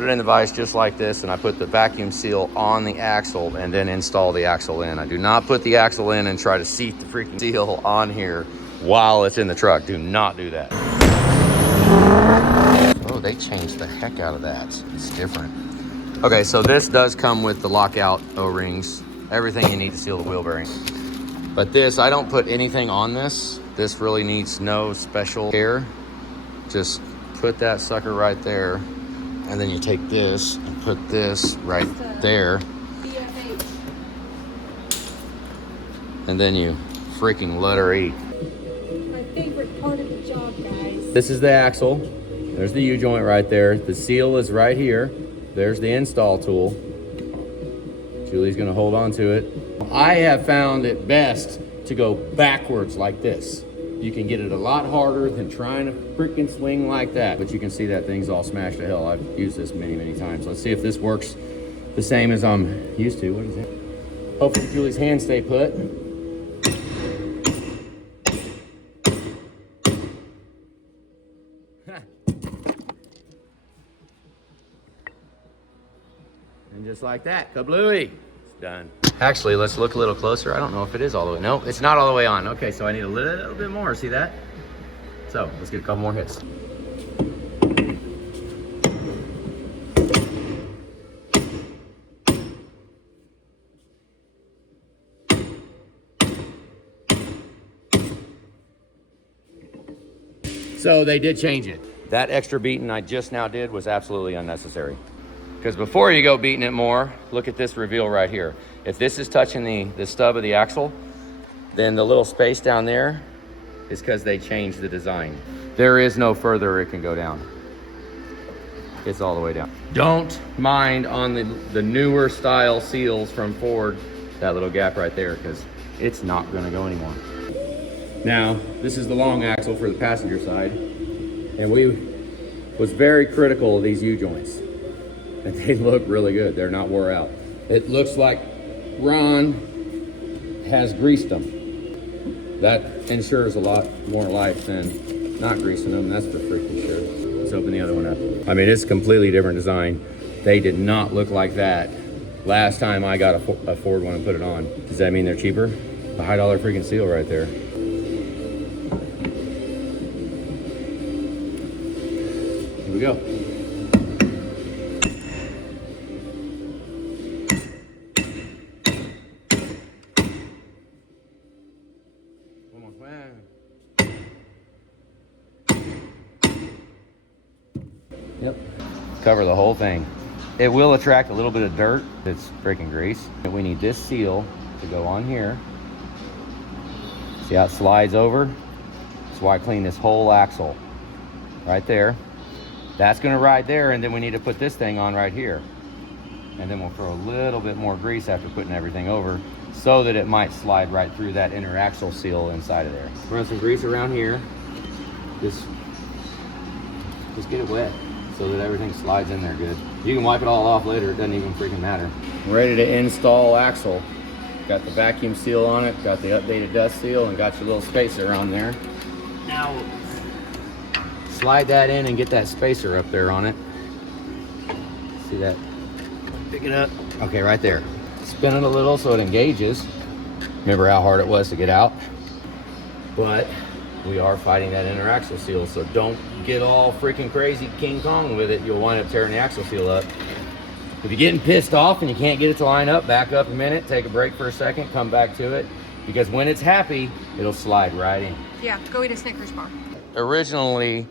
Put it in the vise just like this, and I put the vacuum seal on the axle and then install the axle in. I do not put the axle in and try to seat the freaking seal on here while it's in the truck. Do not do that. Oh, they changed the heck out of that. It's different. Okay, so this does come with the lockout O-rings, everything you need to seal the wheel bearing. But this, I don't put anything on this. This really needs no special care. Just put that sucker right there, and then you take this and put this right there. And then you freaking let her eat. My favorite part of the job, guys. This is the axle. There's the U-joint right there. The seal is right here. There's the install tool. Julie's gonna hold on to it. I have found it best to go backwards like this. You can get it a lot harder than trying to freaking swing like that. But you can see that thing's all smashed to hell. I've used this many, many times. Let's see if this works the same as I'm used to. What is it? Hopefully Julie's hands stay put. And just like that, kablooey, it's done. Actually, let's look a little closer. I don't know if it is all the way. No, it's not all the way on. Okay, so I need a little bit more. See that? So let's get a couple more hits. So they did change it. That extra beating I just now did was absolutely unnecessary. Because before you go beating it more, look at this reveal right here. If this is touching the stub of the axle, then the little space down there is because they changed the design. There is no further it can go down. It's all the way down. Don't mind on the newer style seals from Ford, that little gap right there, because it's not gonna go anymore. Now, this is the long axle for the passenger side, and we was very critical of these U-joints. And they look really good. They're not wore out. It looks like Ron has greased them. That ensures a lot more life than not greasing them. That's for freaking sure. Let's open the other one up. I mean, it's a completely different design. They did not look like that last time I got a Ford one and put it on. Does that mean they're cheaper? A high dollar freaking seal right there. Here we go. Yep, cover the whole thing. It will attract a little bit of dirt. It's freaking grease. And we need this seal to go on here. See how it slides over? That's why I clean this whole axle right there. That's gonna ride there, and then we need to put this thing on right here. And then we'll throw a little bit more grease after putting everything over so that it might slide right through that inner axle seal inside of there. Run some grease around here. Just get it wet so that everything slides in there good. You can wipe it all off later, it doesn't even freaking matter. Ready to install axle. Got the vacuum seal on it, got the updated dust seal, and got your little spacer on there. Now, slide that in and get that spacer up there on it. See that? Pick it up. Okay, right there. Spin it a little so it engages. Remember how hard it was to get out? But we are fighting that inner axle seal, so don't get all freaking crazy King Kong with it. You'll wind up tearing the axle seal up. If you're getting pissed off and you can't get it to line up, back up a minute, take a break for a second, come back to it, because when it's happy, it'll slide right in. Yeah, go eat a Snickers bar. Originally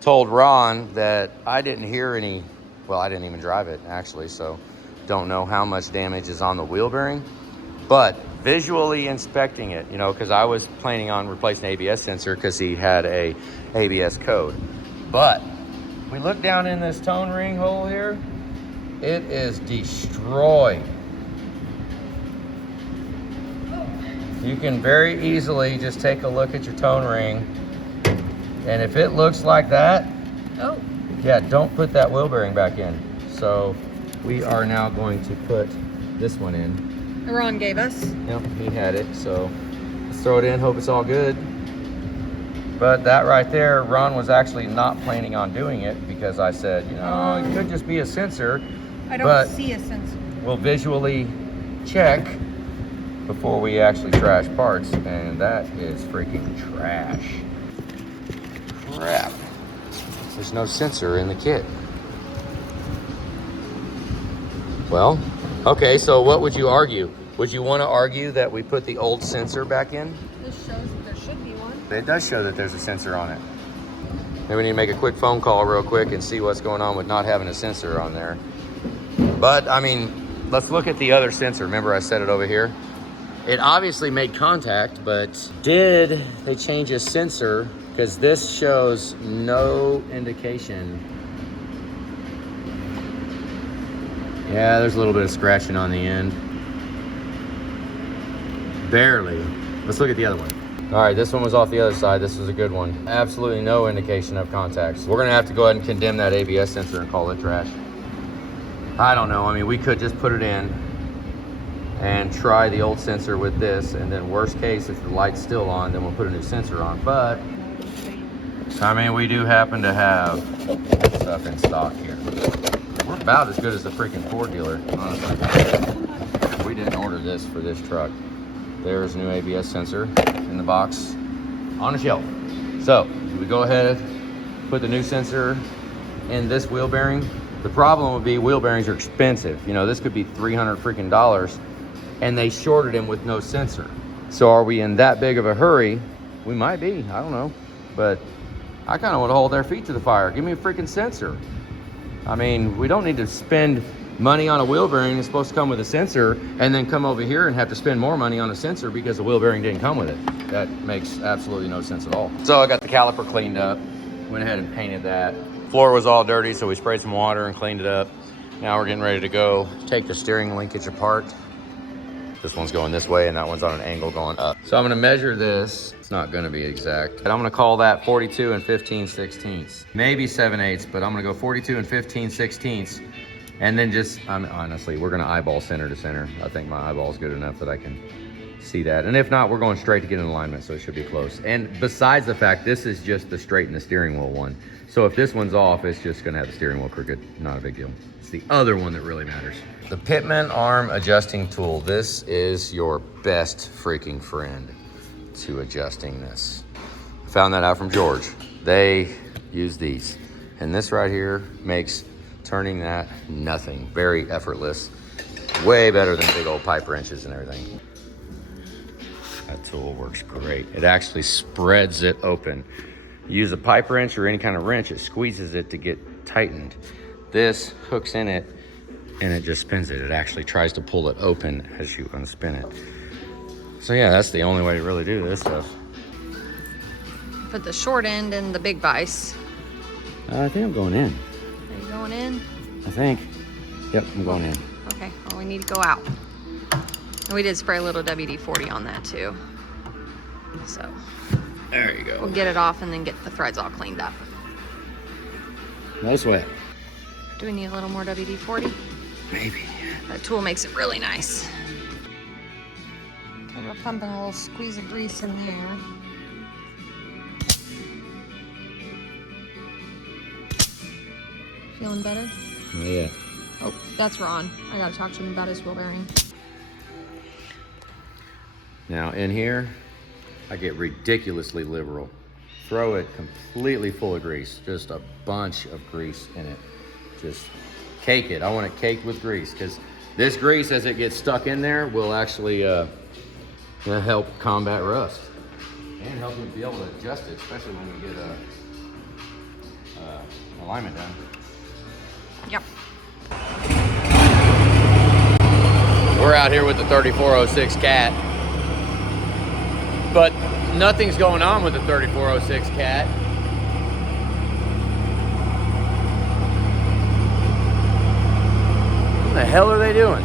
told Ron that I didn't hear any, well, I didn't even drive it actually, so don't know how much damage is on the wheel bearing, but visually inspecting it, you know, because I was planning on replacing the ABS sensor because he had a ABS code. But we look down in this tone ring hole here, it is destroyed. You can very easily just take a look at your tone ring, and if it looks like that, oh yeah, don't put that wheel bearing back in. So we are now going to put this one in. Ron gave us. Yep, he had it, so let's throw it in, hope it's all good. But that right there, Ron was actually not planning on doing it because I said, you know, it could just be a sensor. I don't see a sensor. We'll visually check before we actually trash parts, and that is freaking trash. Crap. There's no sensor in the kit. Well, okay, so what would you argue? Would you want to argue that we put the old sensor back in? This shows that there should be one. It does show that there's a sensor on it. Maybe we need to make a quick phone call real quick and see what's going on with not having a sensor on there. But, I mean, let's look at the other sensor. Remember I set it over here? It obviously made contact, but did they change a sensor? Because this shows no indication. Yeah, there's a little bit of scratching on the end. Barely. Let's look at the other one. All right, this one was off the other side. This was a good one. Absolutely no indication of contacts. We're gonna have to go ahead and condemn that ABS sensor and call it trash. I don't know. I mean, we could just put it in and try the old sensor with this, and then worst case, if the light's still on, then we'll put a new sensor on. But, I mean, we do happen to have stuff in stock here. We're about as good as the freaking Ford dealer, honestly. We didn't order this for this truck. There's a new ABS sensor in the box on a shelf. So we go ahead, put the new sensor in this wheel bearing. The problem would be wheel bearings are expensive. You know, this could be $300 freaking dollars, and they shorted him with no sensor. So are we in that big of a hurry? We might be, I don't know. But I kind of want to hold their feet to the fire. Give me a freaking sensor. I mean, we don't need to spend money on a wheel bearing that's supposed to come with a sensor and then come over here and have to spend more money on a sensor because the wheel bearing didn't come with it. That makes absolutely no sense at all. So I got the caliper cleaned up, went ahead and painted that. Floor was all dirty, so we sprayed some water and cleaned it up. Now we're getting ready to go take the steering linkage apart. This one's going this way and that one's on an angle going up. So I'm gonna measure this. It's not gonna be exact. And I'm gonna call that 42 and 15/16. Maybe 7/8, but I'm gonna go 42 and 15/16. And then just, honestly, we're gonna eyeball center to center. I think my eyeball's good enough that I can see that. And if not, we're going straight to get in alignment, so it should be close. And besides the fact, this is just the straighten the steering wheel one. So if this one's off, it's just gonna have the steering wheel crooked. Not a big deal. It's the other one that really matters. The Pitman arm adjusting tool. This is your best freaking friend to adjusting this. Found that out from George. They use these. And this right here makes turning that nothing. Very effortless. Way better than big old pipe wrenches and everything. That tool works great. It actually spreads it open. You use a pipe wrench or any kind of wrench, it squeezes it to get tightened. This hooks in it and it just spins it. It actually tries to pull it open as you unspin it. So yeah, that's the only way to really do this stuff. Put the short end in the big vise. I think I'm going in. Are you going in? I think. Yep, I'm going in. Okay, well we need to go out. And we did spray a little WD-40 on that too. So There you go. we'll get it off and then get the threads all cleaned up. No sweat. Do we need a little more WD-40? Maybe. That tool makes it really nice. And we're pumping a little squeeze of grease in there. Feeling better? Not yet. Oh, that's Ron. I gotta talk to him about his wheel bearing. Now in here, I get ridiculously liberal. Throw it completely full of grease. Just a bunch of grease in it. Just cake it. I want it caked with grease because this grease, as it gets stuck in there, will actually help combat rust and help you be able to adjust it, especially when we get alignment done. Yep. We're out here with the 3406 Cat, but nothing's going on with the 3406 Cat. What the hell are they doing?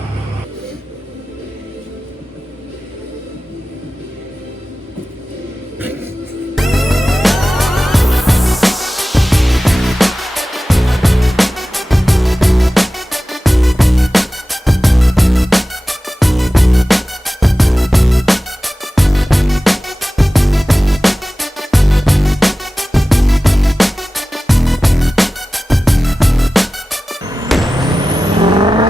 Woo!